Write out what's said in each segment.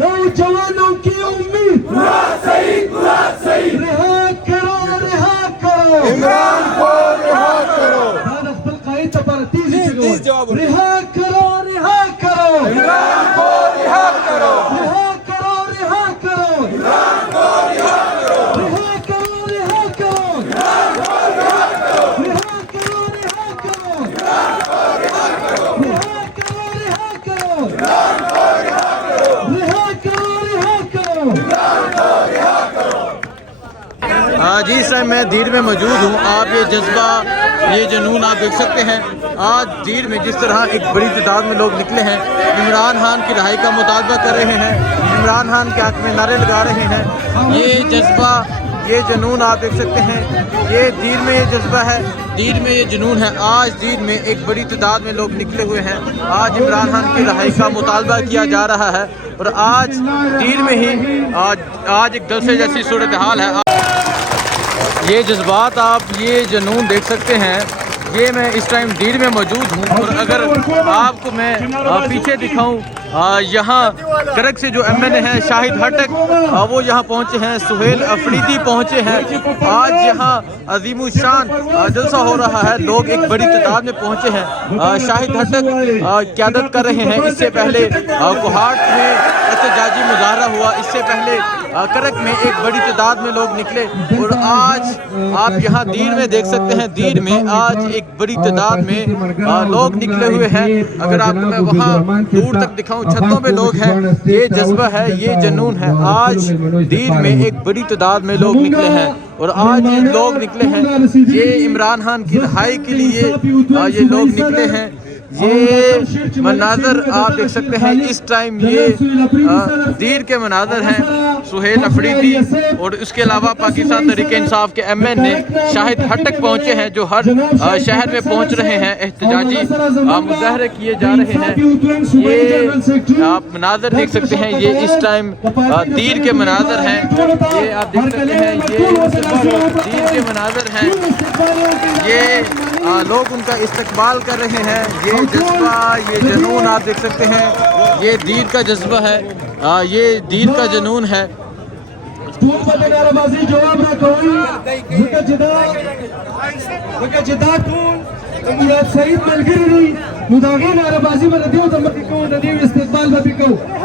नौजवानों की उम्मीद रिहा करो इमरान को रिहा करो रिहा करो इमरान को रिहा करो इमरान को रिहा जी इस टाइम मैं दीर में मौजूद हूँ। आप ये जज्बा, ये जुनून आप देख सकते हैं। आज दीर में जिस तरह एक बड़ी तादाद में लोग निकले हैं, इमरान खान की रहाई का मुतालबा कर रहे हैं, इमरान खान के हक में नारे लगा रहे हैं। ये जज्बा, ये जुनून आप देख सकते हैं। ये दीर में ये जज्बा है, दीर में ये जुनून है। आज दीर में एक बड़ी तादाद में लोग निकले हुए हैं। आज इमरान खान की रहाई का मुतालबा किया जा रहा है और आज दीर में ही आज एक जलसे जैसी सूरत हाल है। ये जज्बात, आप ये जुनून देख सकते हैं। ये मैं इस टाइम दीर में मौजूद हूँ और अगर आपको मैं पीछे दिखाऊं, यहाँ करक से जो MNA हैं शाहिद हटक, वो यहाँ पहुँचे हैं। सुहेल अफरीदी पहुँचे हैं। आज यहाँ अजीमुशान जलसा हो रहा है, लोग एक बड़ी तादाद में पहुँचे हैं। शाहिद हटक क़यादत कर रहे हैं। इससे पहले कोहाट में एहतजाजी मुजाहरा हुआ, इससे पहले करक में एक बड़ी तादाद में लोग निकले और आज आप यहाँ दीर में देख सकते हैं। दीर में आज एक बड़ी तादाद में लोग निकले हुए हैं। अगर आपको मैं वहाँ दूर तक दिखाऊं, छतों पे लोग हैं। ये जज्बा है, ये जुनून है। आज दीर में एक बड़ी तादाद में लोग निकले हैं और आज ये लोग निकले हैं, ये इमरान खान की रहाई के लिए ये लोग निकले हैं। ये मनाजर आप देख सकते हैं। इस टाइम ये दीर के मनाजर हैं। सुहेल अफरीदी और उसके अलावा पाकिस्तान तहरीक इंसाफ के MNA शाहिद हटक पहुंचे हैं, जो हर शहर में पहुंच रहे हैं। एहतजाजी मुजाहरे किए जा रहे हैं। ये आप मनाजर देख सकते हैं। ये इस टाइम दीर के मनाजर हैं। ये आप देख सकते हैं, ये दीर के मनाजर हैं। ये लोग उनका इस्तकबाल कर रहे हैं। ये जज्बा, ये जुनून आप देख सकते हैं। ये दीर का जज्बा है, ये दीर का जुनून है।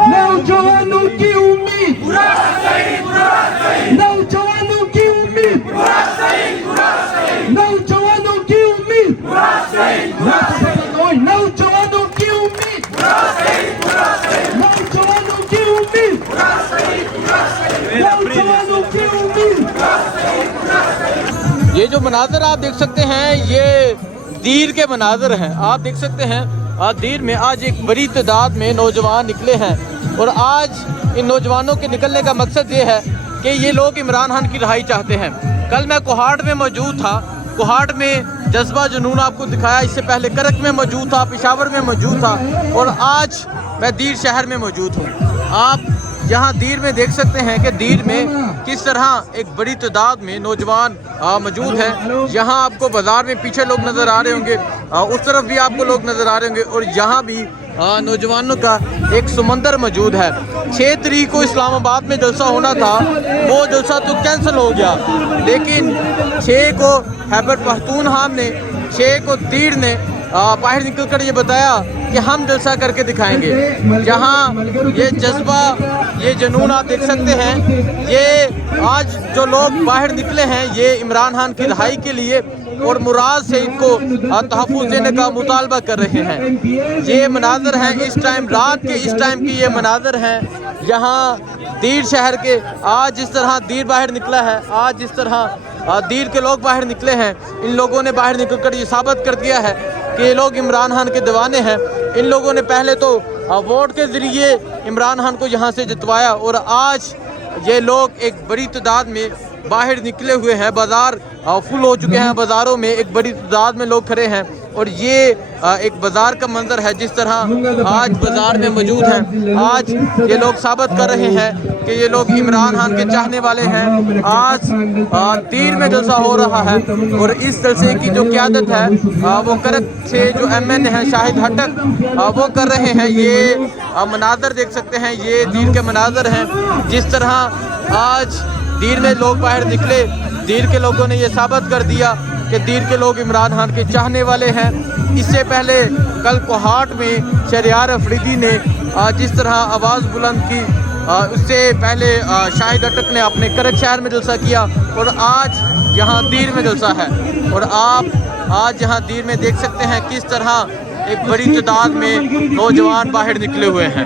नौजवानों की उम्मीद, नौजवानों की उम्मीद, नौजवानों की उम्मीद, नौजवानों की उम्मीद, नौजवानों की उम्मीद, नौजवानों की उम्मीद। ये जो मनाजर आप देख सकते हैं, ये दीर के मनाजर हैं। आप देख सकते हैं दीर में आज एक बड़ी तादाद में नौजवान निकले हैं और आज इन नौजवानों के निकलने का मकसद ये है कि ये लोग इमरान खान की रहाई चाहते हैं। कल मैं कोहाट में मौजूद था, कोहाट में जज्बा जुनून आपको दिखाया। इससे पहले करक में मौजूद था, पेशावर में मौजूद था और आज मैं दीर शहर में मौजूद हूँ। आप यहाँ दीर में देख सकते हैं कि दीर में किस तरह एक बड़ी तादाद में नौजवान मौजूद है। यहाँ आपको बाज़ार में पीछे लोग नज़र आ रहे होंगे, उस तरफ भी आपको लोग नज़र आ रहे होंगे और यहाँ भी नौजवानों का एक समंदर मौजूद है। 6 तारीख को इस्लामाबाद में जलसा होना था, वो जलसा तो कैंसिल हो गया, लेकिन 6 को खैबर पख्तूनख्वा ने, 6 को दीर ने बाहर निकल कर ये बताया कि हम जलसा करके दिखाएंगे। जहाँ ये जज्बा, ये जुनून आप देख सकते हैं, ये आज जो लोग बाहर निकले हैं ये इमरान खान की रिहाई के लिए और मुराद से इनको तहफ़्फ़ुज़ देने का मुतालबा कर रहे हैं। ये मनाज़र हैं इस टाइम, रात के इस टाइम की ये मनाज़र हैं यहाँ दीर शहर के। आज जिस तरह दीर बाहर निकला है, आज जिस तरह दीर के लोग बाहर निकले हैं, इन लोगों ने बाहर निकल कर ये साबित कर दिया है कि ये लोग इमरान खान के दीवाने हैं। इन लोगों ने पहले तो वोट के ज़रिए इमरान खान को यहाँ से जितवाया और आज ये लोग एक बड़ी तादाद में बाहर निकले हुए हैं। बाज़ार फुल हो चुके हैं, बाज़ारों में एक बड़ी तादाद में लोग खड़े हैं और ये एक बाज़ार का मंजर है जिस तरह आज बाज़ार में मौजूद हैं। आज ये लोग साबित कर रहे हैं कि ये लोग इमरान खान के चाहने वाले हैं। आज दीर में जलसा हो रहा है और इस जलसे की जो क़यादत है वो करक से जो MN हैं शाहिद हटक वो कर रहे हैं। ये मनाज़र देख सकते हैं, ये दीर के मनाज़र हैं। जिस तरह आज दीर में लोग बाहर निकले, दीर के लोगों ने ये साबित कर दिया कि दीर के लोग इमरान खान के चाहने वाले हैं। इससे पहले कल कोहाट में शहरियार अफरीदी ने जिस तरह आवाज़ बुलंद की, उससे पहले शाहिद अटक ने अपने करक शहर में जलसा किया और आज यहाँ दीर में जलसा है। और आप आज यहाँ दीर में देख सकते हैं किस तरह एक बड़ी तादाद में नौजवान बाहर निकले हुए हैं।